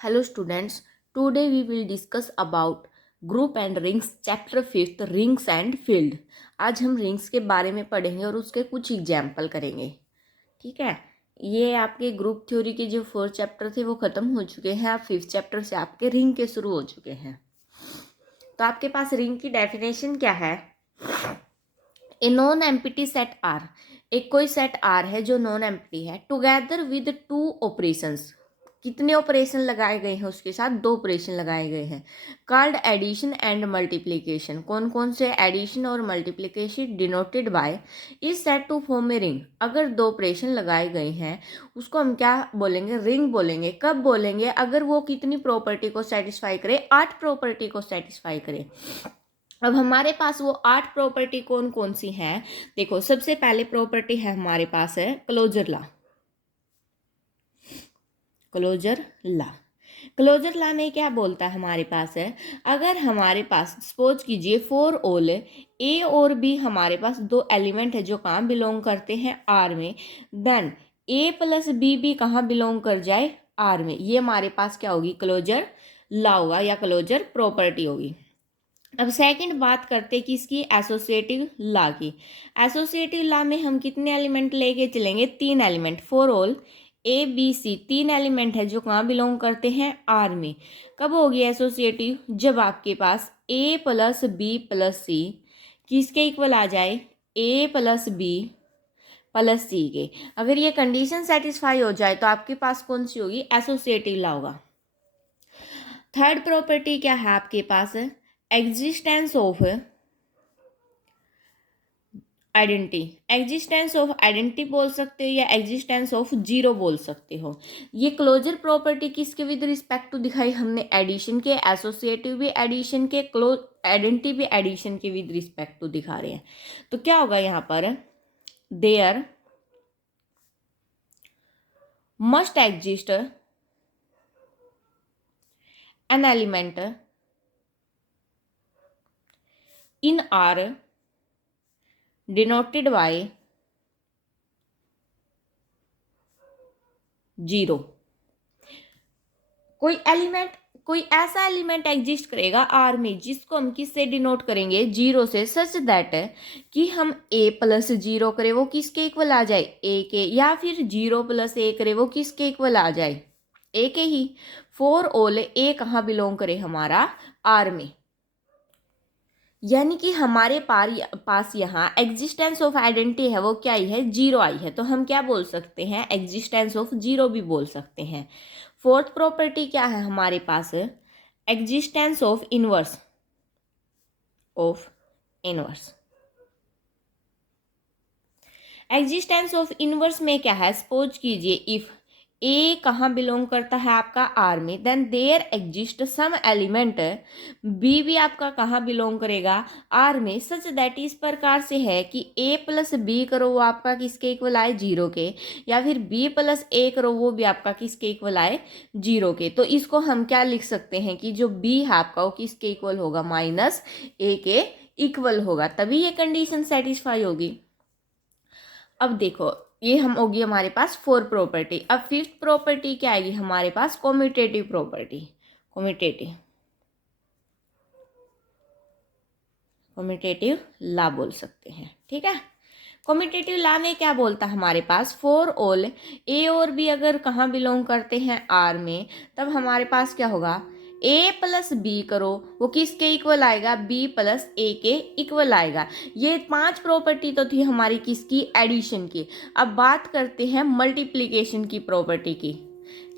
Hello students, today we will discuss about group and rings chapter 5th rings and field। आज हम rings के बारे में पढ़ेंगे और उसके कुछ एग्जाम्पल करेंगे। ठीक है, ये आपके ग्रुप थ्योरी के जो 4 चैप्टर थे वो खत्म हो चुके हैं। आप 5th चैप्टर से आपके रिंग के शुरू हो चुके हैं। तो आपके पास रिंग की डेफिनेशन क्या है? A non empty set R, एक कोई सेट आर है जो नॉन एम्प्टी है, टुगेदर विद 2 ऑपरेशंस। कितने ऑपरेशन लगाए गए हैं? उसके साथ 2 ऑपरेशन लगाए गए हैं। Called addition and multiplication. कौन कौन से? एडिशन और multiplication denoted by is set to form a ring. अगर 2 ऑपरेशन लगाए गए हैं उसको हम क्या बोलेंगे? रिंग बोलेंगे। कब बोलेंगे? अगर वो कितनी प्रॉपर्टी को सेटिस्फाई करे? 8 प्रॉपर्टी को सेटिस्फाई करे। अब हमारे पास वो 8 प्रॉपर्टी कौन कौन सी हैं? देखो, सबसे पहले प्रॉपर्टी है हमारे पास है closure law. Closure law, closure law में क्या बोलता है हमारे पास है, अगर हमारे पास सपोज कीजिए फॉर ऑल ए और बी हमारे पास 2 एलिमेंट है जो कहाँ बिलोंग करते हैं? आर में, देन ए प्लस बी भी कहाँ बिलोंग कर जाए? आर में। ये हमारे पास क्या होगी? क्लोजर लॉ होगा या क्लोजर प्रॉपर्टी होगी। अब सेकंड बात करते किसकी? एसोसिएटिव लॉ की। एसोसिएटिव लॉ में हम कितने एलिमेंट लेके चलेंगे? 3 element. For all a b c 3 element है जो कहाँ बिलोंग करते हैं? आर में। कब होगी एसोसिएटिव? जब आपके पास ए प्लस बी प्लस सी किसके इक्वल आ जाए? ए प्लस बी प्लस सी के। अगर ये कंडीशन सेटिस्फाई हो जाए तो आपके पास कौन सी होगी? एसोसिएटिव लॉ होगा। थर्ड प्रॉपर्टी क्या है आपके पास? Existence of identity. Existence of identity बोल सकते हो या एग्जिस्टेंस ऑफ जीरो बोल सकते हो। ये क्लोजर प्रॉपर्टी किसके विद रिस्पेक्ट टू दिखाई हमने? एडिशन के, एसोसिएटिव भी एडिशन के, क्लोज आइडेंटिटी भी एडिशन के विद रिस्पेक्ट टू दिखा रहे हैं। तो क्या होगा यहाँ पर? There must exist an element in R denoted by 0। कोई ऐसा एलिमेंट एग्जिस्ट करेगा आर में जिसको हम किससे डिनोट करेंगे? 0 से, सच दैट कि हम a प्लस 0 करें वो किसके इक्वल आ जाए? a के, या फिर 0 प्लस a करें वो किसके इक्वल आ जाए? a के ही। फॉर ऑल a कहाँ बिलोंग करे? हमारा आर में। यानी कि हमारे पास यहाँ एग्जिस्टेंस ऑफ आइडेंटिटी है वो क्या आई है? 0 आई है। तो हम क्या बोल सकते हैं? एग्जिस्टेंस ऑफ 0 भी बोल सकते हैं। फोर्थ प्रॉपर्टी क्या है हमारे पास? Existence of inverse existence of inverse में क्या है? सपोज कीजिए इफ ए कहाँ बिलोंग करता है? आपका आर में, then there exist some element b भी आपका कहाँ बिलोंग करेगा? आर में। सच दैट इस प्रकार से है कि ए प्लस बी करो वो आपका किसके इक्वल आए? 0 के, या फिर बी प्लस ए करो वो भी आपका किसके इक्वल आए? 0 के। तो इसको हम क्या लिख सकते हैं कि जो बी है आपका वो किसके इक्वल होगा? माइनस ए के इक्वल होगा, तभी ये कंडीशन सेटिस्फाई होगी। अब देखो, ये हम होगी हमारे पास 4 प्रॉपर्टी। अब 5th प्रॉपर्टी क्या आएगी हमारे पास? Commutative property. कॉम्यूटेटिव लॉ बोल सकते हैं। ठीक है, कॉम्यूटेटिव लॉ में क्या बोलता है हमारे पास? फॉर ऑल ए और बी अगर कहाँ बिलोंग करते हैं? आर में, तब हमारे पास क्या होगा? ए प्लस बी करो वो किसके इक्वल आएगा? बी प्लस ए के इक्वल आएगा। ये 5 प्रॉपर्टी तो थी हमारी किसकी? एडिशन की। अब बात करते हैं मल्टीप्लिकेशन की प्रॉपर्टी की।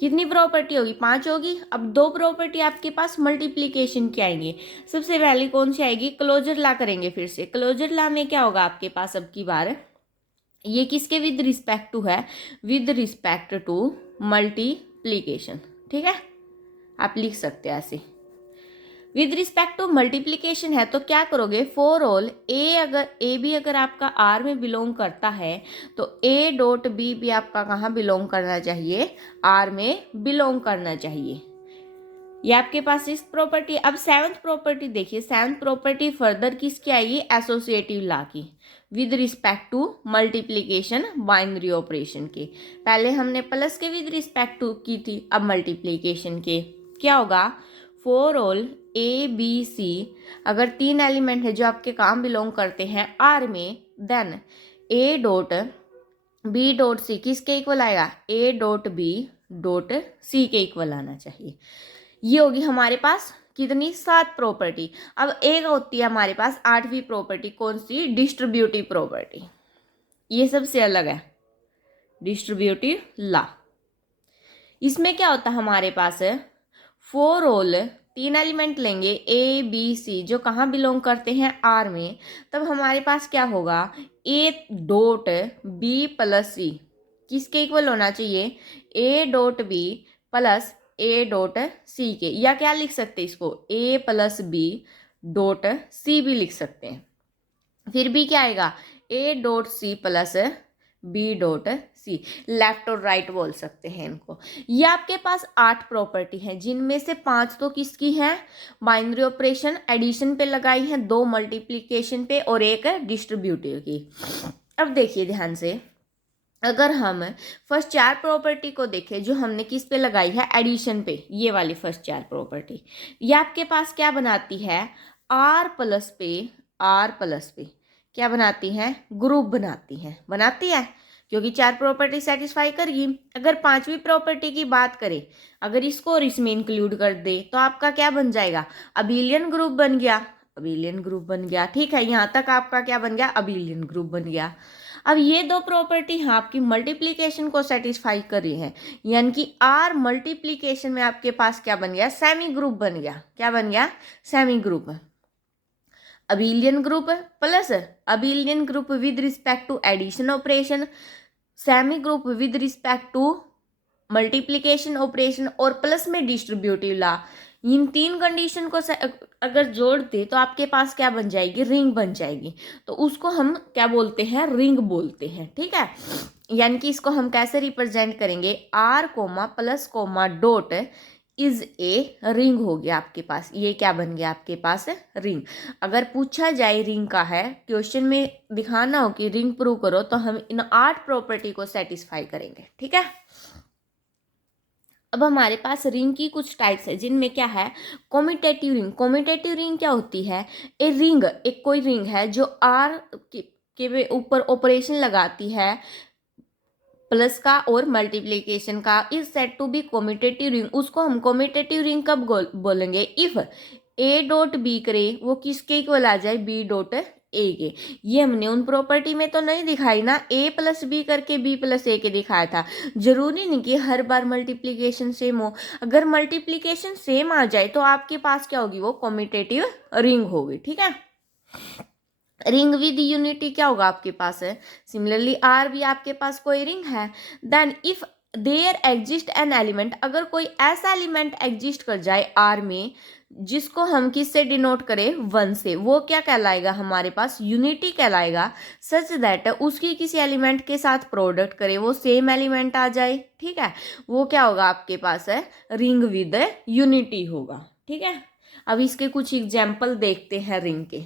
कितनी प्रॉपर्टी होगी? 5 होगी। अब 2 प्रॉपर्टी आपके पास मल्टीप्लिकेशन की आएंगी। सबसे पहले कौन सी आएगी? क्लोजर लॉ करेंगे फिर से। क्लोजर लॉ में क्या होगा आपके पास अब की बार? ये किसके विद रिस्पेक्ट टू है? With respect to multiplication. ठीक है, आप लिख सकते हैं ऐसे। विद रिस्पेक्ट टू मल्टीप्लिकेशन है तो क्या करोगे? फॉर ऑल ए बी अगर आपका आर में बिलोंग करता है तो ए डॉट बी भी आपका कहाँ बिलोंग करना चाहिए? आर में बिलोंग करना चाहिए। ये आपके पास 6th प्रॉपर्टी। अब 7th प्रॉपर्टी देखिए। 7th प्रॉपर्टी फर्दर किसकी आएगी? एसोसिएटिव लॉ की। With respect to multiplication binary operation के। पहले हमने प्लस के विद रिस्पेक्ट टू की थी, अब मल्टीप्लीकेशन के। क्या होगा, for all a b c, अगर 3 एलिमेंट है जो आपके काम बिलोंग करते हैं आर में, then a dot b dot c किसके इक्वल आएगा, a dot b dot c के इक्वल आना चाहिए। ये होगी हमारे पास कितनी, 7 प्रॉपर्टी। अब एक होती है हमारे पास 8वीं प्रॉपर्टी, कौन सी, डिस्ट्रीब्यूटिव प्रॉपर्टी। ये सबसे अलग है, डिस्ट्रीब्यूटिव लॉ। इसमें क्या होता है हमारे पास है, फॉर ऑल 3 एलिमेंट लेंगे ए बी सी जो कहाँ बिलोंग करते हैं आर में, तब हमारे पास क्या होगा, a dot b plus c किसके इक्वल होना चाहिए, a dot b plus a dot c के, या क्या लिख सकते हैं इसको, a plus b dot c भी लिख सकते हैं। फिर भी क्या आएगा, a dot c plus b dot c, left और राइट बोल सकते हैं इनको। ये आपके पास 8 प्रॉपर्टी हैं, जिनमें से 5 तो किसकी हैं, बाइनरी ऑपरेशन एडिशन पे लगाई हैं, 2 मल्टीप्लिकेशन पे और 1 डिस्ट्रीब्यूटिव की। अब देखिए ध्यान से, अगर हम फर्स्ट 4 प्रॉपर्टी को देखें जो हमने किस पे लगाई है, एडिशन पे, ये वाली फर्स्ट 4 प्रॉपर्टी, ये आपके पास क्या बनाती है, आर प्लस पे क्या बनाती है, ग्रुप बनाती है क्योंकि 4 प्रॉपर्टी सेटिस्फाई करेगी। अगर 5वीं प्रॉपर्टी की बात करें, अगर इसको और इसमें इंक्लूड कर दे तो आपका क्या बन जाएगा, अबिलियन ग्रुप बन गया। ठीक है, यहाँ तक आपका क्या बन गया, अबिलियन ग्रुप बन गया। अब ये 2 प्रॉपर्टी हाँ आपकी मल्टीप्लिकेशन को सेटिस्फाई कर रही है, यानी कि आर मल्टीप्लिकेशन में आपके पास क्या बन गया, सेमी ग्रुप बन गया। क्या बन गया, semi group. Abelian group plus abelian group with respect to addition operation, semi group with respect to multiplication operation, और प्लस में डिस्ट्रीब्यूटिव लॉ। इन 3 कंडीशन को अगर जोड़ दे तो आपके पास क्या बन जाएगी, रिंग बन जाएगी। तो उसको हम क्या बोलते हैं, रिंग बोलते हैं। ठीक है, यानी कि इसको हम कैसे रिप्रेजेंट करेंगे, R comma plus comma dot is a ring हो गया आपके पास। ये क्या बन गया आपके पास, रिंग। अगर पूछा जाए रिंग का है, क्वेश्चन में दिखाना हो कि रिंग प्रूव करो, तो हम इन 8 प्रॉपर्टी को सेटिस्फाई करेंगे। ठीक है, अब हमारे पास रिंग की कुछ टाइप्स है, जिनमें क्या है, कॉम्यूटेटिव रिंग। कॉम्यूटेटिव रिंग क्या होती है, एक कोई रिंग है जो आर के ऊपर ऑपरेशन लगाती है, प्लस का और मल्टीप्लिकेशन का, is set to be commutative ring. उसको हम कॉम्यूटेटिव रिंग कब बोलेंगे, इफ ए डॉट बी करे वो किसके इक्वल आ जाए, बी डॉट ए के। ये हमने उन प्रॉपर्टी में तो नहीं दिखाई ना, ए प्लस बी करके बी प्लस ए के दिखाया था। जरूरी नहीं कि हर बार मल्टीप्लिकेशन सेम हो, अगर मल्टीप्लिकेशन सेम आ जाए तो आपके पास क्या होगी, वो कॉम्यूटेटिव रिंग होगी। ठीक है, रिंग विद यूनिटी क्या होगा आपके पास है, सिमिलरली आर भी आपके पास कोई रिंग है। Then if there exist an element, अगर कोई ऐसा एलिमेंट एग्जिस्ट कर जाए आर में जिसको हम किससे डिनोट करें, 1 से, वो क्या कहलाएगा हमारे पास, यूनिटी कहलाएगा। सच दैट उसकी किसी एलिमेंट के साथ प्रोडक्ट करे वो सेम एलिमेंट आ जाए। ठीक है, वो क्या होगा आपके पास है, रिंग विद यूनिटी होगा। ठीक है, अब इसके कुछ एग्जाम्पल देखते हैं रिंग के।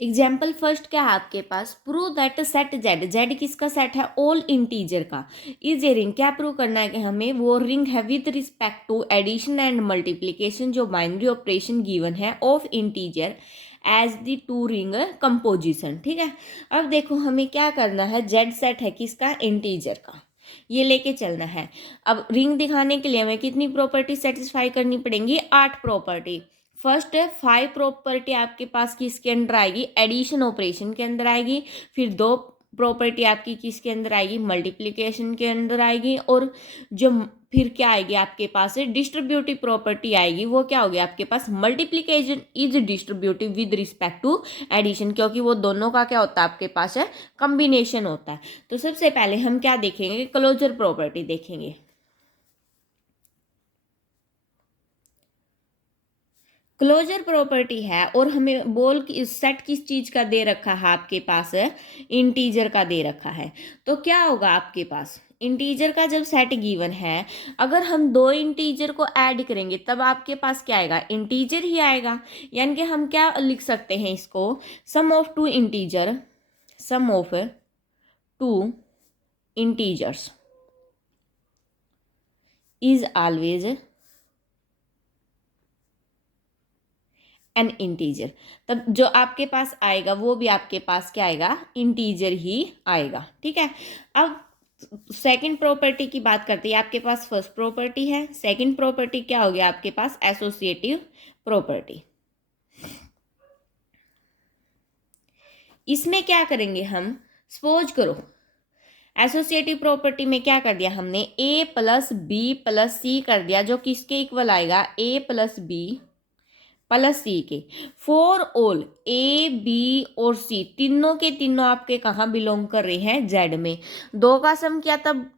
एग्जाम्पल फर्स्ट क्या है आपके पास, प्रूव दैट सेट जेड किसका सेट है, ऑल इंटीजर का, इज ए रिंग। क्या प्रूव करना है कि हमें, वो रिंग है with respect to addition and multiplication जो बाइनरी ऑपरेशन गिवन है of integer as the 2 ring composition. ठीक है, अब देखो हमें क्या करना है, जेड सेट है किसका, इंटीजर का, ये लेके चलना है। अब रिंग दिखाने के लिए हमें कितनी प्रॉपर्टी सेटिस्फाई करनी पड़ेंगी, 8 प्रॉपर्टी। फर्स्ट 5 प्रॉपर्टी आपके पास किसके अंदर आएगी, एडिशन ऑपरेशन के अंदर आएगी। फिर 2 प्रॉपर्टी आपकी किसके अंदर आएगी, मल्टीप्लिकेशन के अंदर आएगी। और जो फिर क्या आएगी आपके पास, डिस्ट्रीब्यूटिव प्रॉपर्टी आएगी। वो क्या होगी आपके पास, multiplication is distributive with respect to addition, क्योंकि वो दोनों का क्या होता है आपके पास है, कम्बिनेशन होता है। तो सबसे पहले हम क्या देखेंगे, क्लोजर प्रॉपर्टी देखेंगे। क्लोजर प्रॉपर्टी है और हमें बोल की सेट किस चीज का दे रखा है आपके पास, इंटीजर का दे रखा है। तो क्या होगा आपके पास, इंटीजर का जब सेट गिवन है, अगर हम दो इंटीजर को ऐड करेंगे तब आपके पास क्या आएगा, इंटीजर ही आएगा। यानी कि हम क्या लिख सकते हैं इसको, sum of two integer, sum of two integers is always an integer. तब जो आपके पास आएगा वो भी आपके पास क्या आएगा, इंटीजर ही आएगा। ठीक है, अब सेकंड प्रॉपर्टी की बात करते हैं। आपके पास फर्स्ट प्रॉपर्टी है, सेकंड प्रॉपर्टी क्या हो गया आपके पास, एसोसिएटिव प्रॉपर्टी। इसमें क्या करेंगे हम, सपोज करो एसोसिएटिव प्रॉपर्टी में क्या कर दिया हमने, ए प्लस बी प्लस सी कर दिया, जो किसके इक्वल आएगा, ए प्लस बी प्लस सी के। फॉर ऑल ए बी और सी तीनों के तीनों आपके कहाँ बिलोंग कर रहे हैं, जेड में। दो का सम किया तब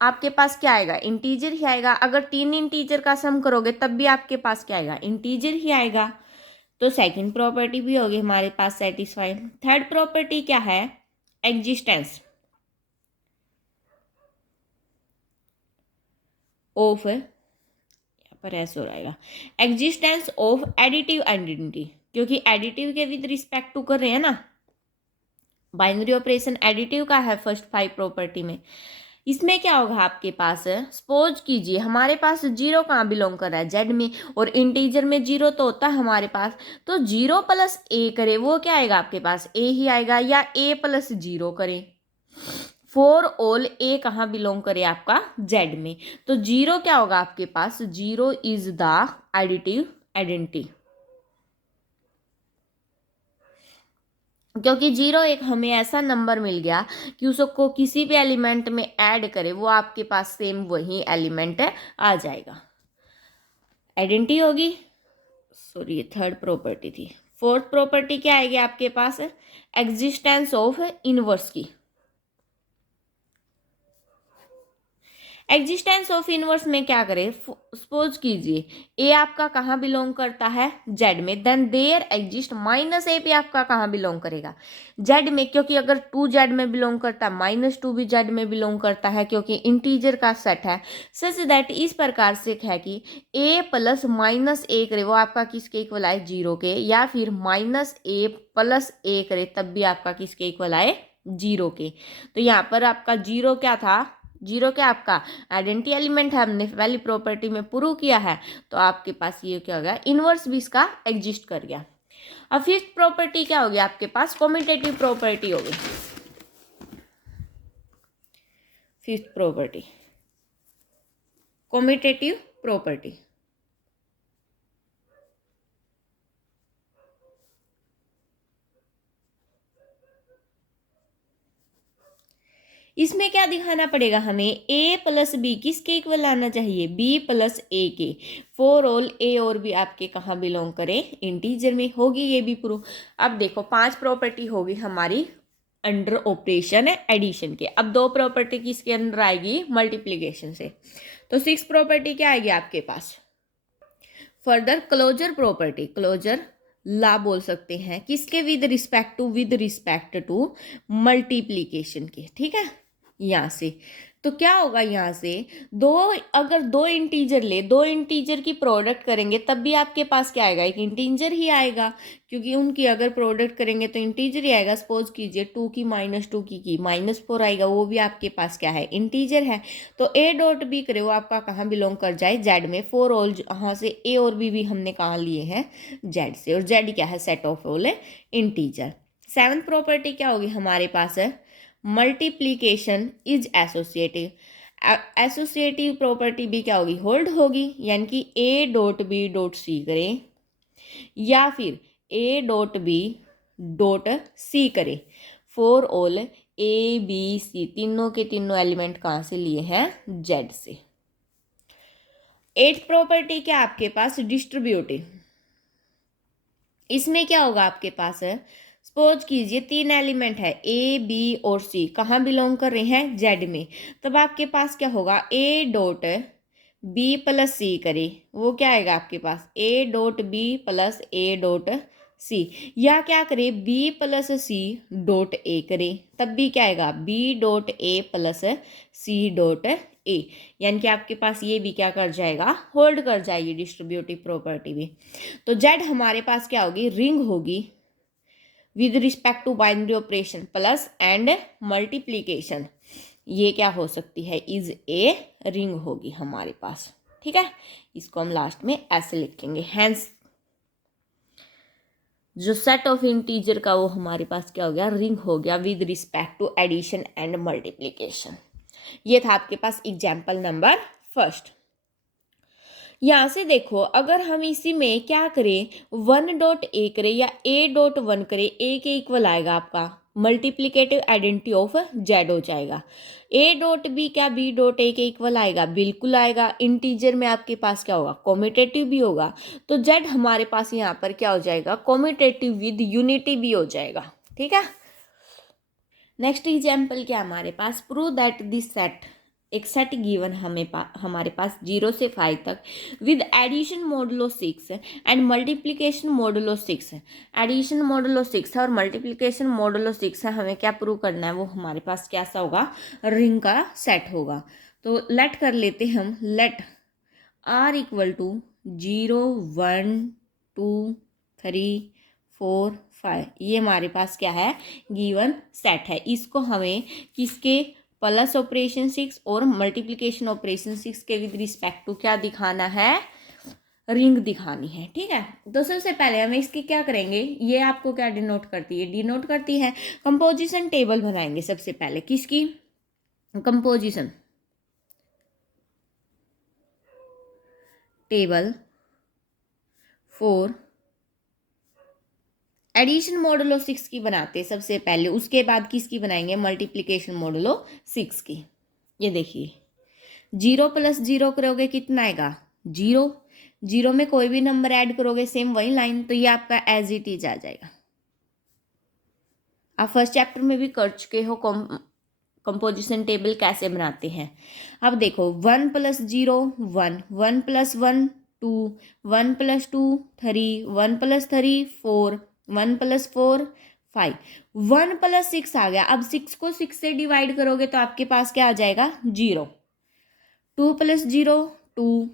आपके पास क्या आएगा, इंटीजर ही आएगा। अगर तीन इंटीजर का सम करोगे तब भी आपके पास क्या आएगा, इंटीजर ही आएगा। तो सेकंड प्रॉपर्टी भी होगी हमारे पास सेटिस्फाई। थर्ड प्रॉपर्टी क्या है, एग्जिस्टेंस ऑफ, पर ऐसे हो रहेगा, एग्जिस्टेंस ऑफ एडिटिव आइडेंटिटी, क्योंकि एडिटिव के विद रिस्पेक्ट टू कर रहे हैं ना, बाइनरी ऑपरेशन एडिटिव का है फर्स्ट 5 प्रॉपर्टी में। इसमें क्या होगा आपके पास, सपोज कीजिए हमारे पास जीरो कहाँ बिलोंग कर रहा है, जेड में, और इंटीजर में जीरो तो होता है हमारे पास, तो जीरो प्लस ए करे वो क्या आएगा आपके पास, ए ही आएगा, या ए प्लस जीरो करे। फॉर ऑल ए कहाँ बिलोंग करे आपका, जेड में, तो जीरो क्या होगा आपके पास, zero is the additive identity, क्योंकि जीरो एक हमें ऐसा नंबर मिल गया कि उसको किसी भी एलिमेंट में ऐड करे वो आपके पास सेम वही एलिमेंट आ जाएगा, आइडेंटिटी होगी। सॉरी ये थर्ड प्रॉपर्टी थी। फोर्थ प्रॉपर्टी क्या आएगी आपके पास, एग्जिस्टेंस ऑफ इनवर्स की। एग्जिस्टेंस ऑफ इनवर्स में क्या करें, सपोज कीजिए ए आपका कहाँ बिलोंग करता है, जेड में, देन देयर एग्जिस्ट माइनस ए भी आपका कहाँ बिलोंग करेगा, जेड में, क्योंकि अगर 2 जेड में बिलोंग करता है -2 भी जेड में बिलोंग करता है, क्योंकि इंटीजर का सेट है। सच दैट इस प्रकार से है कि ए प्लस माइनस ए करे वो आपका किसके इक्वल आए, जीरो के, या फिर माइनस ए प्लस ए करे तब भी आपका किसके इक्वल आए, जीरो के। तो यहाँ पर आपका जीरो क्या था, जीरो क्या आपका आइडेंटिटी एलिमेंट है, हमने पहली प्रॉपर्टी में प्रूव किया है, तो आपके पास ये क्या हो गया, इनवर्स भी इसका एग्जिस्ट कर गया। अब फिफ्थ प्रॉपर्टी क्या होगी आपके पास, कम्यूटेटिव प्रॉपर्टी होगी। फिफ्थ प्रॉपर्टी कम्यूटेटिव प्रॉपर्टी, इसमें क्या दिखाना पड़ेगा हमें, a प्लस बी किसके इक्वल आना चाहिए, b प्लस ए के। फॉर ऑल a और b आपके कहाँ बिलोंग करें, इंटीजर में, होगी ये भी प्रूफ। अब देखो 5 प्रॉपर्टी होगी हमारी अंडर ऑपरेशन एडिशन के। अब 2 प्रॉपर्टी किसके अंदर आएगी, मल्टीप्लीकेशन से। तो 6 प्रॉपर्टी क्या आएगी आपके पास, फर्दर क्लोजर प्रॉपर्टी, क्लोजर ला बोल सकते हैं किसके, विद रिस्पेक्ट टू मल्टीप्लीकेशन के। ठीक है, यहाँ से तो क्या होगा, यहाँ से अगर दो इंटीजर ले, दो इंटीजर की प्रोडक्ट करेंगे तब भी आपके पास क्या आएगा, एक इंटीजर ही आएगा, क्योंकि उनकी अगर प्रोडक्ट करेंगे तो इंटीजर ही आएगा। सपोज कीजिए 2 की -2 की -4 आएगा, वो भी आपके पास क्या है, इंटीजर है। तो ए डॉट बी करे वो आपका कहाँ बिलोंग कर जाए, जेड में। फॉर ऑल यहाँ से ए और बी भी हमने कहाँ लिए हैं, जेड से, और जेड क्या है, set of all integer. 7th property क्या होगी हमारे पास है, multiplication is associative. Associative property भी क्या होगी, होल्ड होगी, यानी कि a dot b dot c करें, या फिर a dot b dot c करें। For all a b c तीनों के तीनों एलिमेंट कहाँ से लिए हैं, जेड से। 8th प्रॉपर्टी क्या आपके पास, डिस्ट्रीब्यूटिव। इसमें क्या होगा आपके पास है, सपोज कीजिए 3 एलिमेंट है ए बी और सी, कहाँ बिलोंग कर रहे हैं, जेड में। तब आपके पास क्या होगा, a dot b plus c करे वो क्या आएगा आपके पास, a dot b plus a dot c, या क्या करे b plus c dot a करे, तब भी क्या आएगा b dot a plus c dot a, यानी कि आपके पास ये भी क्या कर जाएगा, होल्ड कर जाएगी डिस्ट्रीब्यूटिव प्रॉपर्टी भी। तो जेड हमारे पास क्या होगी, रिंग होगी with respect to binary operation plus and multiplication, ये क्या हो सकती है, इज ए रिंग होगी हमारे पास। ठीक है, इसको हम लास्ट में ऐसे लिखेंगे, हैंस जो सेट ऑफ इंटीजर का वो हमारे पास क्या हो गया, रिंग हो गया with respect to addition and multiplication. ये था आपके पास एग्जाम्पल नंबर फर्स्ट। यहाँ से देखो अगर हम इसी में क्या करें, 1.a करें या a.1 करें, a के इक्वल आएगा आपका मल्टीप्लीकेटिव आइडेंटिटी ऑफ जेड हो जाएगा। a.b क्या b.a के इक्वल आएगा, बिल्कुल आएगा। इंटीजर में आपके पास क्या होगा, कॉम्यूटेटिव भी होगा, तो जेड हमारे पास यहाँ पर क्या हो जाएगा, कॉम्यूटेटिव विद यूनिटी भी हो जाएगा। ठीक है, नेक्स्ट एग्जाम्पल क्या हमारे पास, प्रूव दैट दिस सेट, एक सेट गिवन हमारे पास 0 से 5 तक with addition modulo 6 and multiplication modulo 6, addition modulo 6 है और मल्टीप्लिकेशन मॉडुलो 6 है, हमें क्या प्रूव करना है, वो हमारे पास कैसा होगा, रिंग का सेट होगा। तो लेट कर लेते हम, लेट आर इक्वल टू 0 1 2 3 4 5, ये हमारे पास क्या है, गिवन सेट है। इसको हमें किसके, प्लस ऑपरेशन 6 और मल्टीप्लिकेशन ऑपरेशन 6 के विद रिस्पेक्ट टू क्या दिखाना है, रिंग दिखानी है। ठीक है, तो सबसे पहले हमें इसकी क्या करेंगे, ये आपको क्या डिनोट करती है, डिनोट करती है कंपोजिशन टेबल बनाएंगे सबसे पहले, किसकी, composition table for addition modulo 6 की बनाते हैं सबसे पहले, उसके बाद किसकी बनाएंगे, मल्टीप्लिकेशन मॉडुलो 6 की। ये देखिए 0 प्लस 0 करोगे कितना आएगा, 0, 0 में कोई भी नंबर ऐड करोगे सेम वही लाइन, तो ये आपका एज इट इज आ जाएगा। आप फर्स्ट चैप्टर में भी कर चुके हो कंपोजिशन टेबल कैसे बनाते हैं। अब देखो 1 plus 0 1, 1 plus 1 2, 1 plus 2 3, 1 plus 3 4, 1 plus 4 5, 1 plus 6 आ गया। अब 6 को 6 से डिवाइड करोगे तो आपके पास क्या आ जाएगा, 0, 2 प्लस 0 2,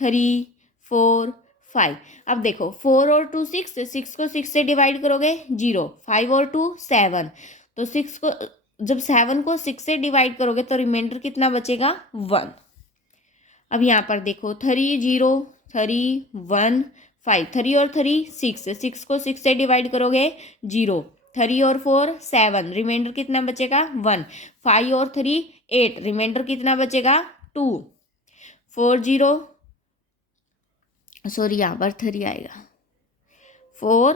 3 4 5। अब देखो 4 और 2 6, 6 को 6 से डिवाइड करोगे 0, 5 और 2 7, तो 6 को जब 7 को 6 से डिवाइड करोगे तो रिमाइंडर कितना बचेगा, 1। अब यहाँ पर देखो 3 0 3 1 5, 3 और 3 6, 6 को 6 से डिवाइड करोगे 0, 3 और 4 7, रिमाइंडर कितना बचेगा 1, 5 और 3 8, रिमाइंडर कितना बचेगा 2, 4 0, सॉरी यहाँ पर 3 आएगा, 4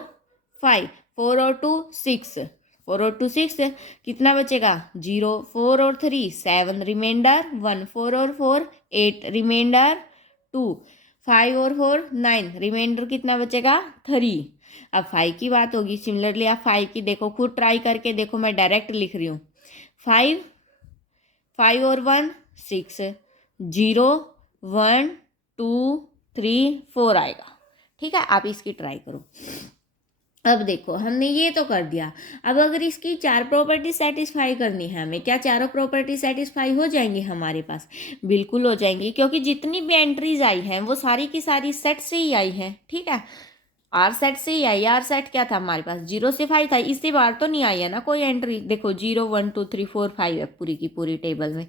5, 4 और 2 6, 4 और 2 6, कितना बचेगा 0, 4 और 3 7, रिमाइंडर 1, 4 और 4 8, रिमाइंडर 2, 5 और 4 9, रिमाइंडर कितना बचेगा 3। अब 5 की बात होगी, सिमिलरली आप 5 की देखो, खुद ट्राई करके देखो, मैं डायरेक्ट लिख रही हूँ, 5 5 और 1 6, 0 1 2 3 4 आएगा। ठीक है, आप इसकी ट्राई करो। अब देखो हमने ये तो कर दिया, अब अगर इसकी 4 प्रॉपर्टी सेटिस्फाई करनी है हमें, क्या चारों प्रॉपर्टी सेटिस्फाई हो जाएंगी हमारे पास, बिल्कुल हो जाएंगी, क्योंकि जितनी भी एंट्रीज आई हैं वो सारी की सारी सेट से ही आई हैं। ठीक है, आर सेट से ही आई, आर सेट क्या था हमारे पास 0 से 5 था, इससे बाहर तो नहीं आई है ना कोई एंट्री। देखो 0 1 2 3 4 5 है पूरी की पूरी टेबल में,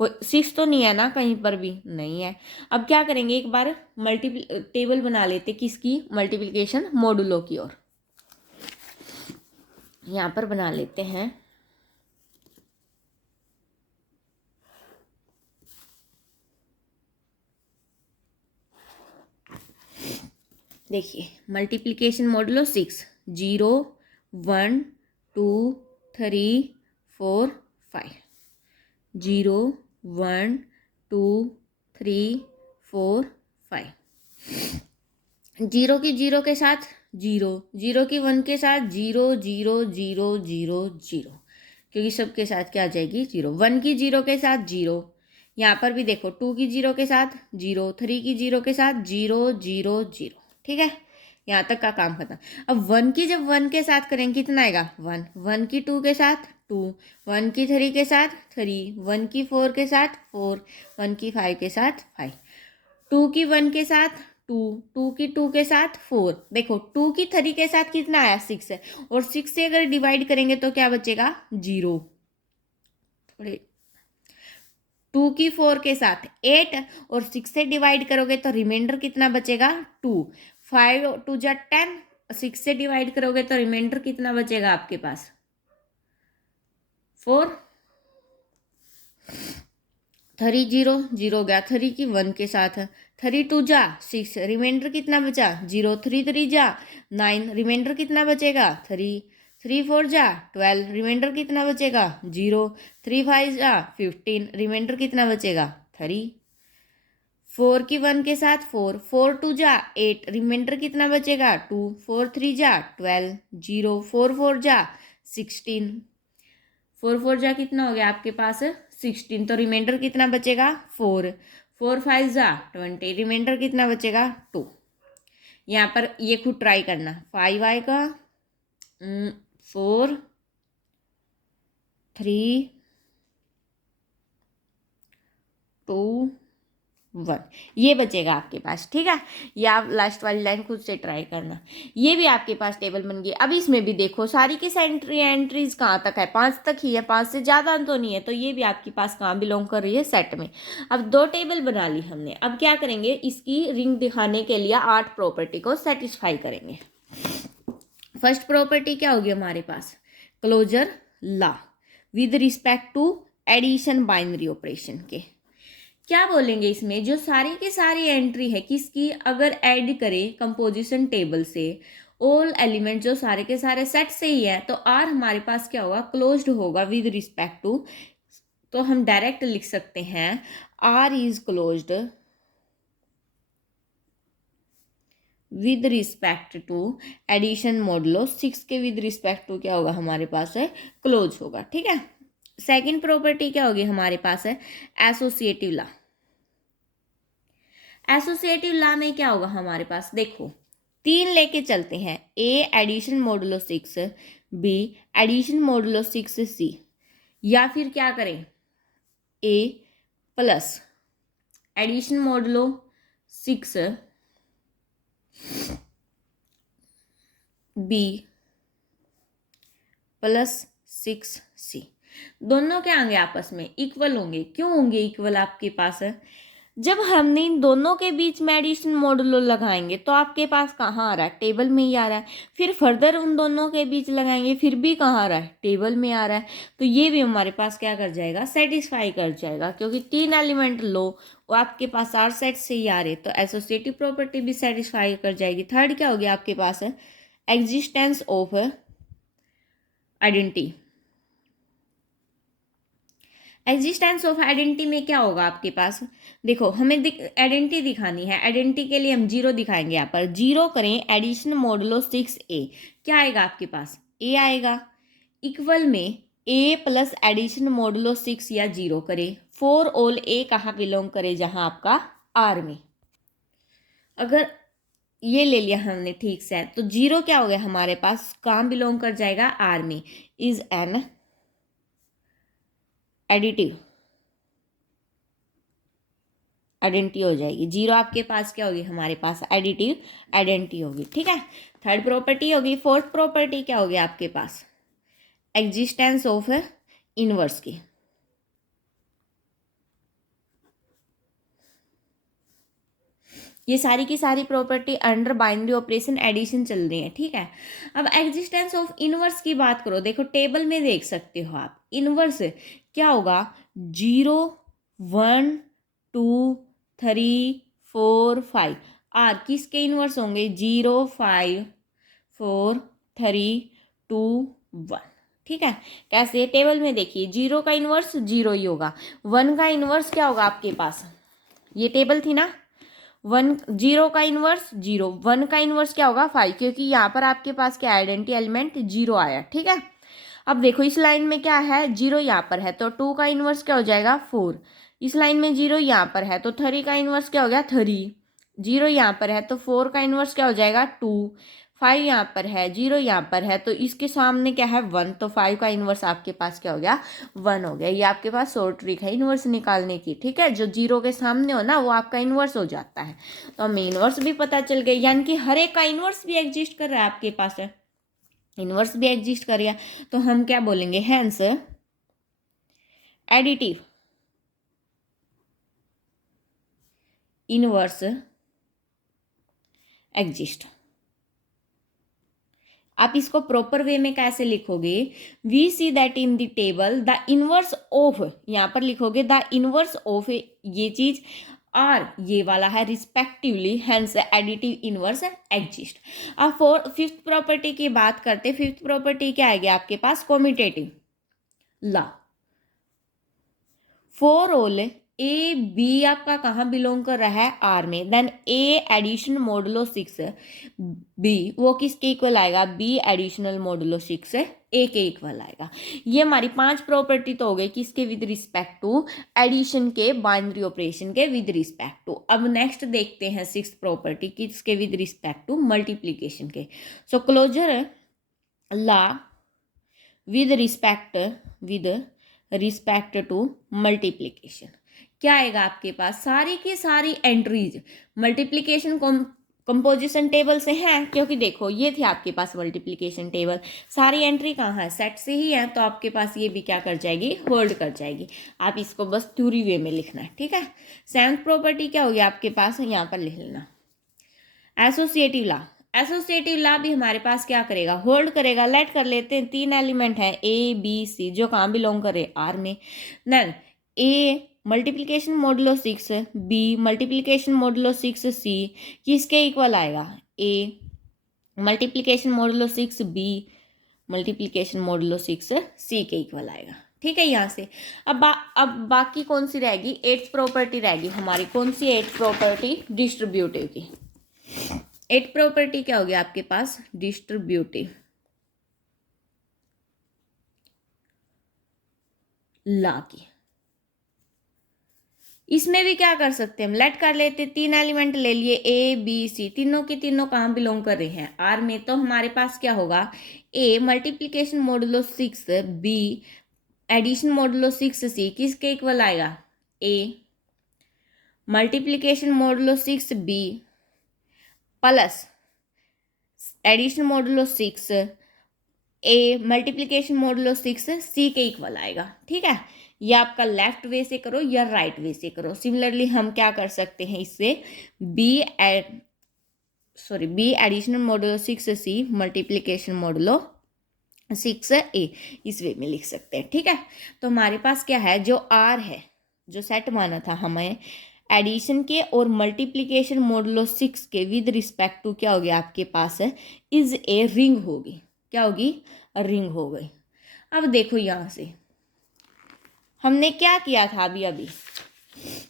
कोई 6 तो नहीं है ना, कहीं पर भी नहीं है। अब क्या करेंगे, एक बार टेबल बना लेते किसकी, मल्टीप्लिकेशन मॉडुलो की ओर, यहाँ पर बना लेते हैं। देखिए मल्टीप्लिकेशन मॉडुलो 6, 0 1 2 3 4 5, 0 1 2 3 4 5, 0 की 0 के साथ 0, 0 की 1 के साथ 0 0 0 0 0, क्योंकि सबके साथ क्या आ जाएगी 0, 1 की 0 के साथ 0, यहाँ पर भी देखो 2 की 0 के साथ 0, 3 की 0 के साथ 0 0 0। ठीक है, यहाँ तक का काम खत्म। अब 1 की जब 1 के साथ करेंगे कितना आएगा 1, 1 की 2 के साथ 2, 1 की 3 के साथ 3, 1 की 4 के साथ 4, 1 की 5 के साथ 5, 2 की 1 के साथ 2, 2 की 2 के साथ 4। देखो 2 की 3 के साथ कितना आया 6 है, और 6 से अगर डिवाइड करेंगे तो क्या बचेगा 0। थोड़े 2 की 4 के साथ 8, और 6 से डिवाइड करोगे तो रिमाइंडर कितना बचेगा 2, 5 2 जा 10, 6 से डिवाइड करोगे तो रिमाइंडर कितना बचेगा आपके पास 4। 3 0 0 गया, 3 की 1 के साथ 3 2 जा 6, रिमाइंडर कितना बचा 0, 3 3 जा 9, रिमाइंडर कितना बचेगा 3, 3 4 जा 12, रिमाइंडर कितना बचेगा 0, 3 5 जा 15, रिमाइंडर कितना बचेगा 3, 4 की 1 के साथ 4, 4 2 जा 8, रिमाइंडर कितना बचेगा 2, 4 3 जा 12, 0, 4 4 जा 16, 4 4 जा कितना हो गया आपके पास 16, तो रिमाइंडर कितना बचेगा 4, 4 5 जा 20, रिमाइंडर कितना बचेगा 2। यहाँ पर ये खुद ट्राई करना, 5 आएगा 4 3 2 1, ये बचेगा आपके पास। ठीक है, ये आप लास्ट वाली लाइन खुद से ट्राई करना। ये भी आपके पास टेबल बन गई। अब इसमें भी देखो सारी की एंट्रीज कहाँ तक है 5 तक ही है, 5 से ज़्यादा तो नहीं है, तो ये भी आपके पास कहाँ बिलोंग कर रही है सेट में। अब 2 टेबल बना ली हमने, अब क्या करेंगे इसकी रिंग दिखाने के लिए 8 प्रॉपर्टी को सेटिस्फाई करेंगे। फर्स्ट प्रॉपर्टी क्या होगी हमारे पास closure law with respect to addition binary operation के। क्या बोलेंगे इसमें जो सारी की सारी एंट्री है किसकी अगर ऐड करें कंपोजिशन टेबल से ऑल एलिमेंट जो सारे के सारे सेट से ही है तो आर हमारे पास क्या होगा क्लोज्ड होगा विद रिस्पेक्ट टू, तो हम डायरेक्ट लिख सकते हैं R is closed with respect to addition modulo 6 के विद रिस्पेक्ट टू क्या होगा हमारे पास है क्लोज होगा। ठीक है, सेकंड प्रॉपर्टी क्या होगी हमारे पास है एसोसिएटिव लॉ। एसोसिएटिव लॉ में क्या होगा हमारे पास देखो 3 लेके चलते हैं, a addition modulo 6, B addition modulo 6 c, या फिर क्या करें a plus addition modulo 6 B plus 6 c. दोनों क्या होंगे आपस में इक्वल होंगे। क्यों होंगे इक्वल आपके पास है जब हमने इन दोनों के बीच में एडिशन मॉडुलो लगाएंगे तो आपके पास कहाँ आ रहा है टेबल में ही आ रहा है, फिर फर्दर उन दोनों के बीच लगाएंगे फिर भी कहाँ आ रहा है टेबल में आ रहा है, तो ये भी हमारे पास क्या कर जाएगा सेटिस्फाई कर जाएगा क्योंकि 3 एलिमेंट लो वो आपके पास आर सेट से ही आ रहे, तो एसोसिएटिव प्रॉपर्टी भी सेटिस्फाई कर जाएगी। थर्ड क्या हो गया आपके पास है existence of identity. Existence of identity में क्या होगा आपके पास देखो हमें आइडेंटिटी दिखानी है, आइडेंटिटी के लिए हम 0 दिखाएंगे यहाँ पर 0 करें एडिशन मॉडुलो 6a, क्या आएगा आपके पास a आएगा इक्वल में a प्लस एडिशन मॉडुलो 6 या 0 करें फॉर ऑल a कहाँ बिलोंग करे जहाँ आपका r में, अगर ये ले लिया हमने ठीक से तो 0 क्या हो गया हमारे पास कहाँ बिलोंग कर जाएगा r में, इज एन एडिटिव आइडेंटिटी हो जाएगी। 0 आपके पास क्या होगी हमारे पास एडिटिव आइडेंटिटी होगी। ठीक है, थर्ड प्रॉपर्टी होगी। फोर्थ प्रॉपर्टी क्या होगी आपके पास एग्जिस्टेंस ऑफ इनवर्स की। ये सारी की सारी property under binary operation addition चल रही है। ठीक है, अब एग्जिस्टेंस ऑफ इनवर्स की बात करो, देखो टेबल में देख सकते हो आप इनवर्स क्या होगा 0 1 2 3 4 5, आर किसके इनवर्स होंगे 0 5 4 3 2 1। ठीक है, कैसे टेबल में देखिए 0 का इनवर्स 0 ही होगा, 1 का इनवर्स क्या होगा आपके पास, ये टेबल थी ना 1 0 का इनवर्स 0, 1 का इनवर्स क्या होगा 5 क्योंकि यहाँ पर आपके पास क्या आइडेंटिटी एलिमेंट 0 आया। ठीक है, अब देखो इस लाइन में क्या है 0 यहाँ पर है तो 2 का इनवर्स क्या हो जाएगा 4, इस लाइन में 0 यहाँ पर है तो 3 का इनवर्स क्या हो गया 3, जीरो यहाँ पर है तो 4 का इन्वर्स क्या हो जाएगा 2, 5 यहाँ पर है, 0 यहाँ पर है तो इसके सामने क्या है 1, तो 5 का इन्वर्स आपके पास क्या हो गया 1 हो गया। ये आपके पास शॉर्ट ट्रिक है इन्वर्स निकालने की, ठीक है। जो जीरो के सामने हो ना वो आपका इन्वर्स हो जाता है। तो हमें इन्वर्स भी पता चल गया, यानी कि हर एक का इन्वर्स भी एग्जिस्ट कर रहा है आपके पास है, इन्वर्स भी एग्जिस्ट कर गया। तो हम क्या बोलेंगे, हेंस एडिटिव इनवर्स एग्जिस्ट। आप इसको प्रॉपर वे में कैसे लिखोगे, we see that in the table the inverse of, यहां पर लिखोगे द इनवर्स ऑफ ये चीज आर ये वाला है respectively, hence additive inverse exist. अब फिफ्थ प्रॉपर्टी की बात करते, फिफ्थ प्रॉपर्टी क्या आएगी आपके पास, commutative law. For all a b आपका कहाँ बिलोंग कर रहा है, आर में, then a addition modulo 6 b वो किसके इक्वल आएगा, बी एडिशनल मॉडुलो 6 ए के इक्वल आएगा। ये हमारी 5 प्रॉपर्टी तो हो गई किसके, विद रिस्पेक्ट टू एडिशन के, बाइनरी ऑपरेशन के विद रिस्पेक्ट टू। अब नेक्स्ट देखते हैं 6th प्रॉपर्टी किसके, विद रिस्पेक्ट टू मल्टीप्लीकेशन के। So closure law with respect to multiplication क्या आएगा आपके पास, सारी की सारी एंट्रीज मल्टीप्लीकेशन कंपोजिशन टेबल से है, क्योंकि देखो ये थी आपके पास मल्टीप्लीकेशन टेबल, सारी एंट्री कहाँ है, सेट से ही है, तो आपके पास ये भी क्या कर जाएगी, होल्ड कर जाएगी। आप इसको बस थ्योरी वे में लिखना है, ठीक है। 7th प्रॉपर्टी क्या होगी आपके पास, यहाँ पर लिख लेना, एसोसिएटिव लॉ। एसोसिएटिव लॉ भी हमारे पास क्या करेगा, होल्ड करेगा। लेट कर लेते हैं 3 एलिमेंट है ए बी सी जो कहाँ बिलोंग करे, आर में। Then A multiplication modulo 6 B multiplication modulo 6 C किसके इक्वल आएगा, A multiplication modulo 6 B multiplication modulo 6 C के इक्वल आएगा, ठीक है। यहाँ से अब बाकी कौन सी रहेगी, 8th प्रॉपर्टी रहेगी हमारी, कौन सी 8th प्रॉपर्टी, डिस्ट्रीब्यूटिव की। 8th प्रॉपर्टी क्या होगी आपके पास, डिस्ट्रीब्यूटिव लॉ की। इसमें भी क्या कर सकते हैं हम, लेट कर लेते, 3 एलिमेंट ले लिए ए बी सी, तीनों की तीनों कहाँ बिलोंग कर रहे हैं, आर में। तो हमारे पास क्या होगा, A multiplication modulo 6 B addition modulo 6 C किसके इक्वल आएगा, A multiplication modulo 6 B plus addition modulo 6 A multiplication modulo 6 C के इक्वल आएगा, ठीक है। या आपका लेफ्ट वे से करो या राइट वे से करो। सिमिलरली हम क्या कर सकते हैं इससे, b additional modulo 6 c multiplication modulo 6 a इस वे में लिख सकते हैं, ठीक है। तो हमारे पास क्या है, जो आर है, जो सेट माना था हमें एडिशन के और मल्टीप्लीकेशन मॉडुलो 6 के विद रिस्पेक्ट टू क्या हो गया आपके पास है, इज ए रिंग होगी, क्या होगी, रिंग हो गई। अब देखो यहाँ से हमने क्या किया था अभी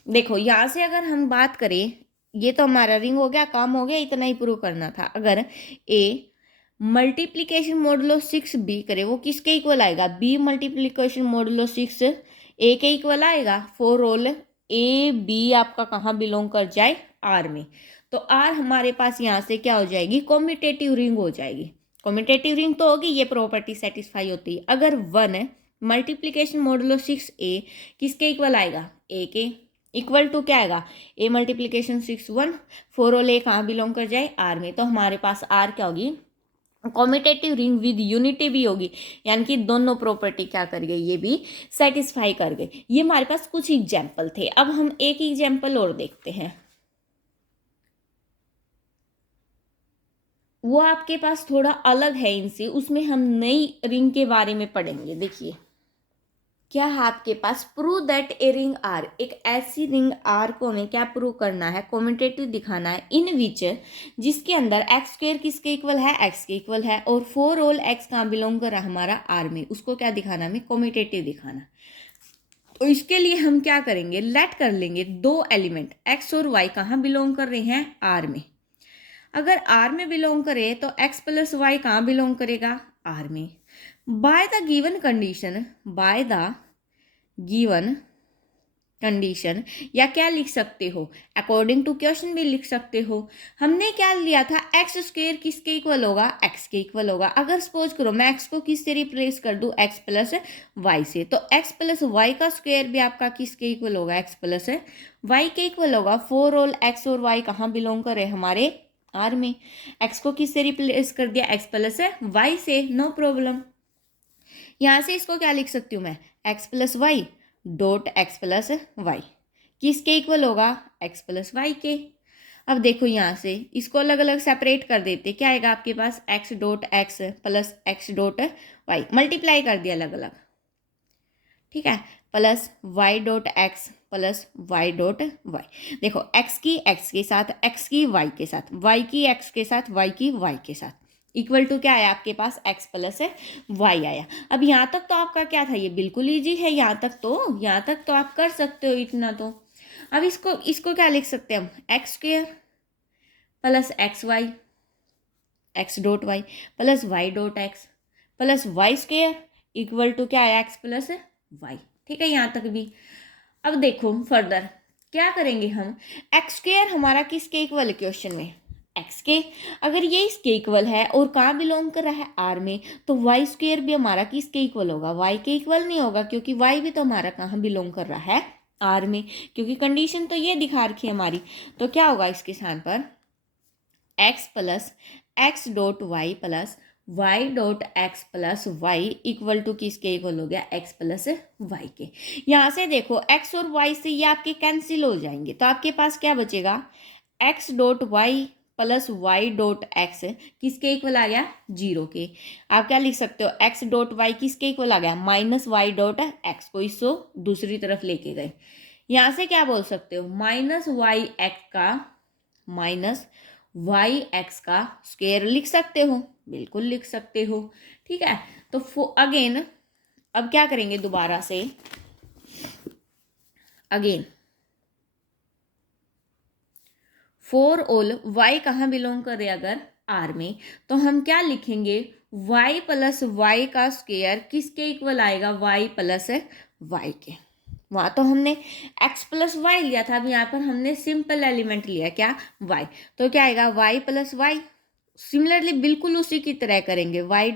देखो यहाँ से अगर हम बात करें, ये तो हमारा रिंग हो गया, काम हो गया, इतना ही प्रूव करना था। अगर ए मल्टीप्लीकेशन मॉडुलो 6 बी करे वो किसके इक्वल आएगा, बी मल्टीप्लीकेशन मॉडुलो 6 ए के इक्वल आएगा। फॉर ऑल ए बी आपका कहाँ बिलोंग कर जाए, आर में। तो आर हमारे पास यहाँ से क्या हो जाएगी, कॉम्यूटेटिव रिंग हो जाएगी। कॉम्यूटेटिव रिंग तो होगी, ये प्रॉपर्टी सेटिस्फाई होती है। अगर 1 मल्टीप्लीकेशन मॉडुलो 6 ए किसके इक्वल आएगा, ए के इक्वल टू क्या आएगा, ए मल्टीप्लीकेशन 6 1, फॉर ऑल ए कहाँ बिलोंग कर जाए, आर में। तो हमारे पास आर क्या होगी, कॉम्यूटेटिव रिंग विद यूनिटी भी होगी, यानी कि दोनों प्रॉपर्टी क्या कर गई, ये भी सेटिस्फाई कर गई। ये हमारे पास कुछ एग्जाम्पल थे। अब हम एक एग्जाम्पल और देखते हैं, वो आपके पास थोड़ा अलग है इनसे, उसमें हम नई रिंग के बारे में पढ़ेंगे। देखिए क्या है आपके पास, prove that a ring R, एक ऐसी रिंग आर को हमें क्या प्रूव करना है, कॉम्यूटेटिव दिखाना है, इन विच जिसके अंदर एक्स स्क्वेयर किसके इक्वल है, एक्स के इक्वल है, और फॉर ऑल एक्स कहाँ बिलोंग कर रहा है हमारा, आर में। उसको क्या दिखाना, हमें कॉम्यूटेटिव दिखाना। तो इसके लिए हम क्या करेंगे, लेट कर लेंगे 2 एलिमेंट एक्स और वाई कहाँ बिलोंग कर रहे हैं, आर में। अगर आर में बिलोंग करे तो एक्स प्लस वाई कहाँ बिलोंग करेगा, आर में। By the given condition, by the given condition, या क्या लिख सकते हो, अकॉर्डिंग टू क्वेश्चन भी लिख सकते हो। हमने क्या लिया था, एक्स स्क्वेयर किसके इक्वल होगा, एक्स के इक्वल होगा। अगर सपोज करो मैं एक्स को किस से रिप्लेस कर दूं, एक्स प्लस वाई से, तो एक्स प्लस वाई का स्क्वायर भी आपका किसके इक्वल होगा, एक्स प्लस वाई के इक्वल होगा। फोर ऑल एक्स और वाई कहाँ बिलोंग करे, हमारे आर में। एक्स को किस से रिप्लेस कर दिया, एक्स प्लस वाई से, नो प्रॉब्लम। यहाँ से इसको क्या लिख सकती हूँ मैं, x plus Y dot x plus Y किसके इक्वल होगा, एक्स प्लस वाई के। अब देखो यहाँ से इसको अलग अलग सेपरेट कर देते, क्या आएगा आपके पास, x dot x plus x dot y, multiply कर दिया अलग अलग, ठीक है, plus Y dot x plus Y dot y. देखो एक्स की एक्स के साथ, एक्स की वाई के साथ, वाई की एक्स के साथ, वाई की वाई के साथ, इक्वल टू क्या आया आपके पास, एक्स प्लस वाई आया। अब यहाँ तक तो आपका क्या था, ये बिल्कुल ईजी है, यहाँ तक तो आप कर सकते हो इतना तो। अब इसको इसको क्या लिख सकते हैं हम, X square plus X Y, X dot Y plus Y dot x plus Y square equal to क्या आया, एक्स प्लस वाई। ठीक है, यहाँ तक भी। अब देखो फर्दर क्या करेंगे हम, एक्स स्क्वेयर हमारा किसके इक्वल है क्वेश्चन में, एक्स के। अगर ये इसके इक्वल है और कहाँ बिलोंग कर रहा है, आर में, तो वाई स्क्वेयर भी हमारा किसके इक्वल होगा, वाई के इक्वल नहीं होगा, क्योंकि वाई भी तो हमारा कहाँ बिलोंग कर रहा है, आर में, क्योंकि कंडीशन तो ये दिखा रखी है हमारी। तो क्या होगा इसके स्थान पर, X plus x dot Y plus Y dot x plus Y equal to किसके इक्वल हो गया, एक्स प्लस वाई के। यहाँ से देखो एक्स और वाई से ये आपके कैंसिल हो जाएंगे, तो आपके पास क्या बचेगा, X dot Y plus Y dot X किसके इक्वल आ गया, जीरो के। आप क्या लिख सकते हो, एक्स डॉट वाई किसके इक्वल आ गया, माइनस वाई डॉट एक्स को इसको दूसरी तरफ लेके गए। यहाँ से क्या बोल सकते हो, माइनस वाई एक्स का माइनस वाई एक्स का स्क्वायर लिख सकते हो, बिल्कुल लिख सकते हो। ठीक है, तो अगेन अब क्या करेंगे दोबारा से, अगेन फोर ऑल वाई कहाँ बिलोंग करे, अगर आर में, तो हम क्या लिखेंगे, वाई प्लस वाई का स्क्वायर किसके इक्वल आएगा, वाई प्लस वाई के। वहाँ तो हमने x प्लस वाई लिया था, अब यहाँ पर हमने सिंपल एलिमेंट लिया, क्या, y। तो क्या आएगा, y प्लस वाई, सिमिलरली बिल्कुल उसी की तरह करेंगे, y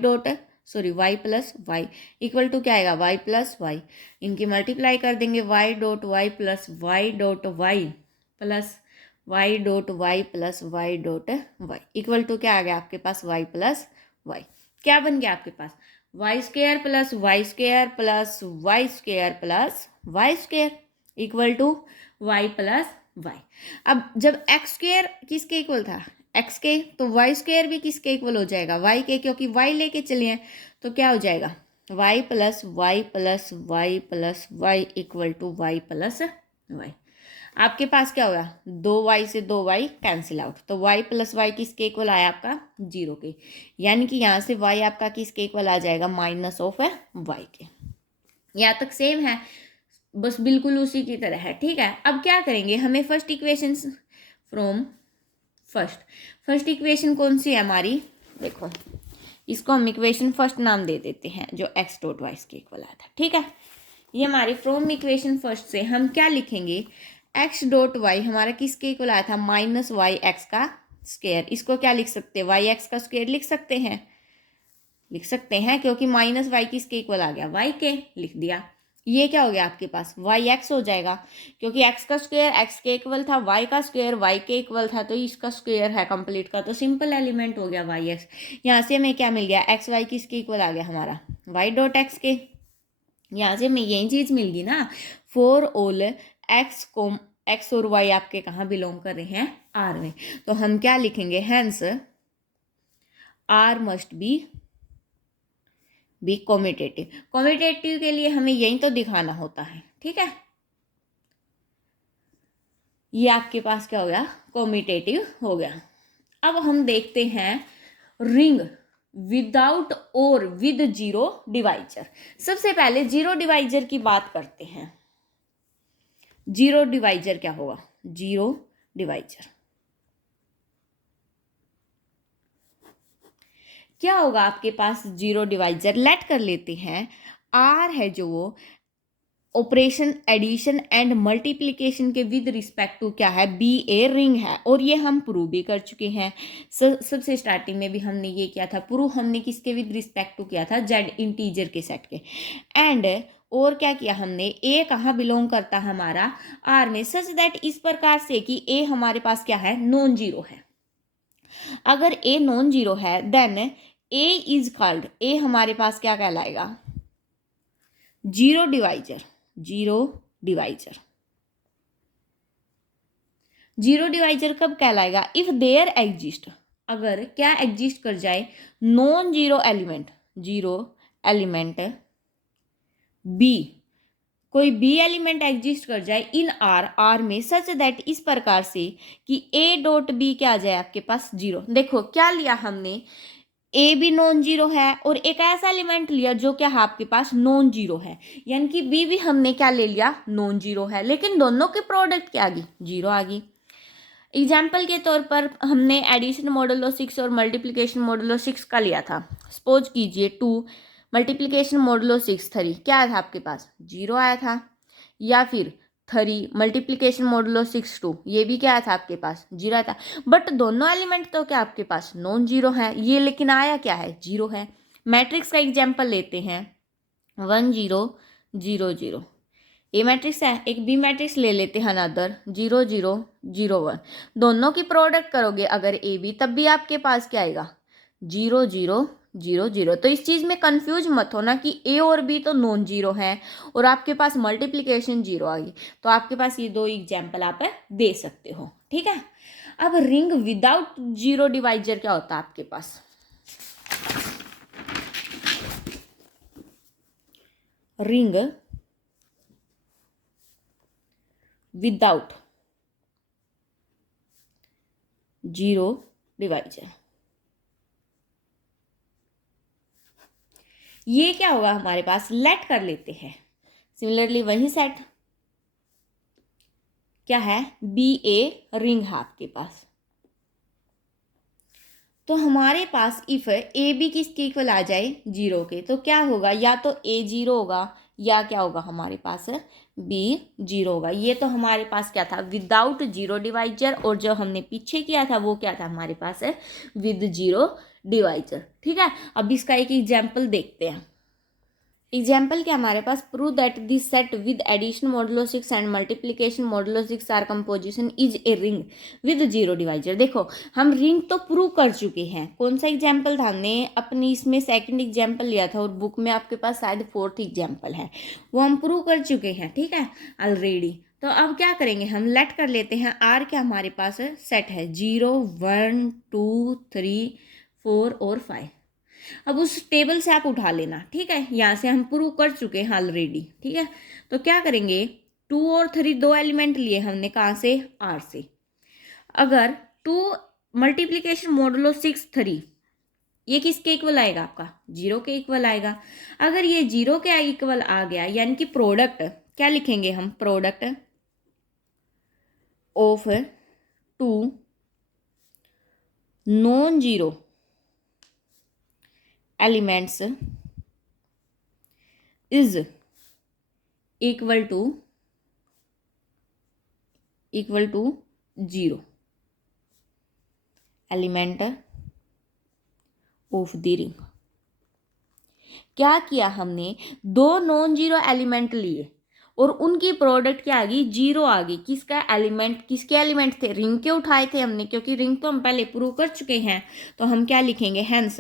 plus Y equal to क्या आएगा, y प्लस वाई, इनकी मल्टीप्लाई कर देंगे, y dot Y plus Y dot Y plus Y dot Y plus Y dot Y equal to क्या आ गया आपके पास, y प्लस वाई। क्या बन गया आपके पास, y square plus Y square plus Y square plus Y square equal to Y plus y. अब जब एक्स स्क्वेयर किसके इक्वल था, एक्स के, तो वाई स्क्वेयर भी किसके इक्वल हो जाएगा, वाई के, क्योंकि वाई लेके चले हैं, तो क्या हो जाएगा, Y plus Y plus Y plus Y equal to Y plus Y. आपके पास क्या होगा, दो वाई से दो वाई कैंसिल आउट, तो वाई प्लस वाई किसके इक्वल आया आपका, जीरो के, यानी कि यहाँ से वाई आपका किसके इक्वल आ जाएगा, माइनस ऑफ वाई के। यहाँ तक सेम है, बस बिल्कुल उसी की तरह है। ठीक है, अब क्या करेंगे, हमें first equation from first equation कौन सी है हमारी, देखो इसको हम इक्वेशन फर्स्ट नाम दे देते हैं, जो एक्स डॉट वाई के इक्वल आया था। ठीक है, ये हमारी फ्रॉम इक्वेशन फर्स्ट से हम क्या लिखेंगे, एक्स डॉट वाई हमारा किसके इक्वल आया था, माइनस वाई एक्स का स्क्वायर। इसको क्या लिख सकते हैं, वाई एक्स का स्क्वायर लिख सकते हैं, क्योंकि माइनस वाई किसके इक्वल आ गया, वाई के, लिख दिया। ये क्या हो गया आपके पास, वाई एक्स हो जाएगा, क्योंकि एक्स का स्क्वायर एक्स के इक्वल था, वाई का स्क्वायर वाई के इक्वल था, तो इसका स्क्वायर है कंप्लीट का, तो सिंपल एलिमेंट हो गया वाई एक्स। यहाँ से हमें क्या मिल गया, एक्स वाई किसके इक्वल आ गया हमारा, वाई डॉट एक्स के। यहाँ से हमें यही चीज़ मिल गई ना, फोर ऑल एक्स और वाई आपके कहाँ बिलोंग कर रहे हैं, आर में, तो हम क्या लिखेंगे, hence R must be commutative के लिए हमें यही तो दिखाना होता है। ठीक है, ये आपके पास क्या हो गया, कॉम्यूटेटिव हो गया। अब हम देखते हैं रिंग विदाउट और विद जीरो डिवाइजर। सबसे पहले जीरो डिवाइजर की बात करते हैं। जीरो डिवाइजर क्या होगा, जीरो डिवाइजर क्या होगा आपके पास, जीरो डिवाइजर लेट कर लेते हैं, आर है जो वो ऑपरेशन एडिशन एंड मल्टीप्लिकेशन के विद रिस्पेक्ट टू क्या है, बी ए रिंग है, और ये हम प्रूव भी कर चुके हैं। सबसे स्टार्टिंग में भी हमने ये किया था प्रूव, हमने किसके विद रिस्पेक्ट टू किया था, जेड इंटीजर के सेट के। एंड और क्या किया हमने, ए कहाँ बिलोंग करता है हमारा, आर में, सच दैट इस प्रकार से कि ए हमारे पास क्या है, नॉन जीरो है। अगर ए नॉन जीरो है देन ए इज कॉल्ड, ए हमारे पास क्या कहलाएगा, zero divisor. Zero divisor, zero divisor कब कहलाएगा, इफ देयर एग्जिस्ट, अगर क्या एग्जिस्ट कर जाए, non zero element, zero element B, कोई बी एलिमेंट एग्जिस्ट कर जाए इन आर, आर में, सच दैट इस प्रकार से कि ए डॉट बी क्या आ जाए आपके पास, जीरो। देखो क्या लिया हमने, ए भी नॉन जीरो है और एक ऐसा एलिमेंट लिया जो क्या है आपके पास नॉन जीरो है, यानी कि बी भी हमने क्या ले लिया, नॉन जीरो है, लेकिन दोनों के प्रोडक्ट क्या आ गई, जीरो आ गई। एग्जाम्पल के तौर पर हमने एडिशन मॉडुलो 6 और मल्टीप्लिकेशन मॉडुलो 6 का लिया था। सपोज कीजिए 2 मल्टीप्लिकेशन मॉडुलो 6 3 क्या आया था आपके पास, जीरो आया था, या फिर 3 मल्टीप्लिकेशन मॉडुलो 6 2, ये भी क्या आया था आपके पास, जीरो आया था। बट दोनों एलिमेंट तो क्या आपके पास नॉन जीरो है, ये लेकिन आया क्या है, जीरो है। मैट्रिक्स का एग्जाम्पल लेते हैं 1 0 0 0, ए मैट्रिक्स है, एक बी मैट्रिक्स ले लेते हैं अनदर 0 0 0 1, दोनों की प्रोडक्ट करोगे अगर ए बी, तब भी आपके पास क्या आएगा, 0 0 0 0। तो इस चीज़ में कंफ्यूज मत होना कि ए और बी तो नॉन जीरो है और आपके पास मल्टीप्लिकेशन जीरो आ गई, तो आपके पास ये दो एग्जाम्पल आप दे सकते हो, ठीक है। अब रिंग विदाउट जीरो डिवाइजर क्या होता है आपके पास, रिंग विदाउट जीरो डिवाइजर, ये क्या होगा हमारे पास, लेट कर लेते हैं सिमिलरली वही सेट क्या है, बी ए रिंग है आपके पास, तो हमारे पास इफ ए बी किसके इक्वल आ जाए, जीरो के, तो क्या होगा, या तो ए जीरो होगा या क्या होगा हमारे पास, बी जीरो होगा। ये तो हमारे पास क्या था, विदाउट जीरो डिवाइजर, और जो हमने पीछे किया था वो क्या था हमारे पास, विद जीरो डिवाइजर, ठीक है। अब इसका एक एग्जाम्पल देखते हैं। एग्जाम्पल क्या हमारे पास, prove that this set with addition modulo 6 and multiplication modulo 6 are composition is a ring with zero divisor. देखो हम रिंग तो प्रूव कर चुके हैं, कौन सा एग्जाम्पल था, हमने अपनी इसमें सेकंड एग्जाम्पल लिया था और बुक में आपके पास शायद फोर्थ एग्जाम्पल है, वो हम प्रूव कर चुके हैं, ठीक है ऑलरेडी। तो अब क्या करेंगे, हम लेट कर लेते हैं आर क्या हमारे पास सेट है 0 1 2 3 4 और 5। अब उस टेबल से आप उठा लेना, ठीक है, यहाँ से हम प्रूव कर चुके हैं ऑलरेडी, ठीक है। तो क्या करेंगे, 2 और 3 दो एलिमेंट लिए हमने कहाँ से, आर से। अगर 2 मल्टीप्लिकेशन मॉडुलो 6 3, ये किसके इक्वल आएगा आपका, जीरो के इक्वल आएगा। अगर ये जीरो के इक्वल आ गया, यानी कि प्रोडक्ट क्या लिखेंगे हम, product of 2 non zero elements is equal to zero element of the ring. क्या किया हमने, दो नॉन जीरो एलिमेंट लिए और उनकी प्रोडक्ट क्या आ गई, जीरो आ गई। किसका एलिमेंट, किसके एलिमेंट थे, रिंग के उठाए थे हमने, क्योंकि रिंग तो हम पहले प्रूव कर चुके हैं। तो हम क्या लिखेंगे, hence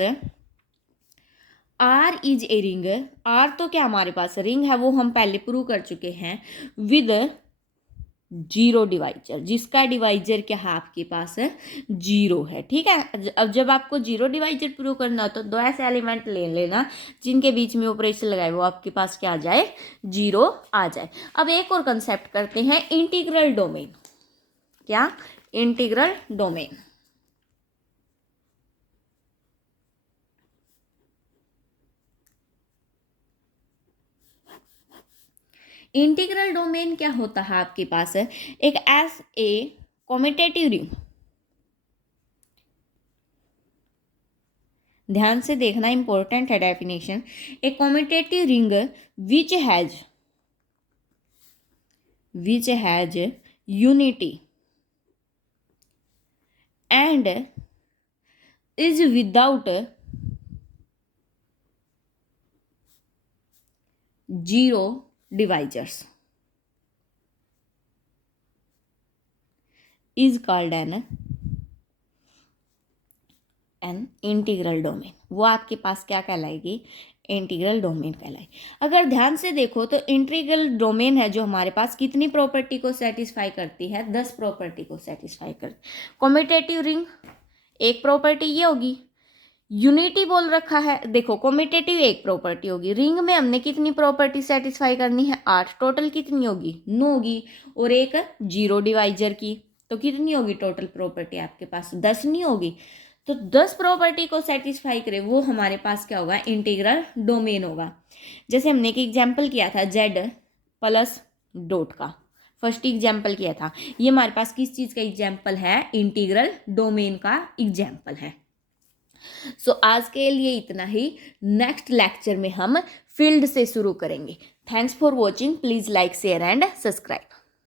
R is a ring, R तो क्या हमारे पास रिंग है, वो हम पहले प्रूव कर चुके हैं, विद जीरो डिवाइजर, जिसका डिवाइजर क्या है आपके पास है, जीरो है, ठीक है। अब जब आपको जीरो डिवाइजर प्रूव करना हो तो दो ऐसे एलिमेंट ले लेना जिनके बीच में ऑपरेशन लगाए वो आपके पास क्या आ जाए, जीरो आ जाए। अब एक और कंसेप्ट करते हैं, इंटीग्रल डोमेन। क्या, इंटीग्रल डोमेन। इंटीग्रल डोमेन क्या होता है आपके पास है, एक एस ए कॉम्यूटेटिव रिंग, ध्यान से देखना इंपॉर्टेंट है definition, a commutative ring which has which has unity and is without zero divisors is called an integral domain. वो आपके पास क्या कहलाएगी? इंटीग्रल डोमेन कहलाएगी। अगर ध्यान से देखो तो इंटीग्रल डोमेन है जो हमारे पास कितनी प्रॉपर्टी को सेटिस्फाई करती है? 10 प्रॉपर्टी को सेटिस्फाई करती। कम्यूटेटिव रिंग एक प्रॉपर्टी ये होगी, यूनिटी बोल रखा है, देखो कम्यूटेटिव एक प्रॉपर्टी होगी, रिंग में हमने कितनी प्रॉपर्टी सेटिस्फाई करनी है? 8, टोटल कितनी होगी? 9 होगी, और एक जीरो डिवाइजर की, तो कितनी होगी टोटल प्रॉपर्टी आपके पास? 10 नहीं होगी? तो 10 प्रॉपर्टी को सेटिस्फाई करे वो हमारे पास क्या होगा? इंटीग्रल डोमेन होगा। जैसे हमने एक एग्जाम्पल किया था जेड प्लस डॉट का, फर्स्ट एग्जाम्पल किया था, ये हमारे पास किस चीज़ का एग्जाम्पल है? इंटीग्रल डोमेन का एग्जाम्पल है। सो आज के लिए इतना ही। नेक्स्ट लेक्चर में हम फील्ड से शुरू करेंगे। Thanks for watching. Please like share and subscribe.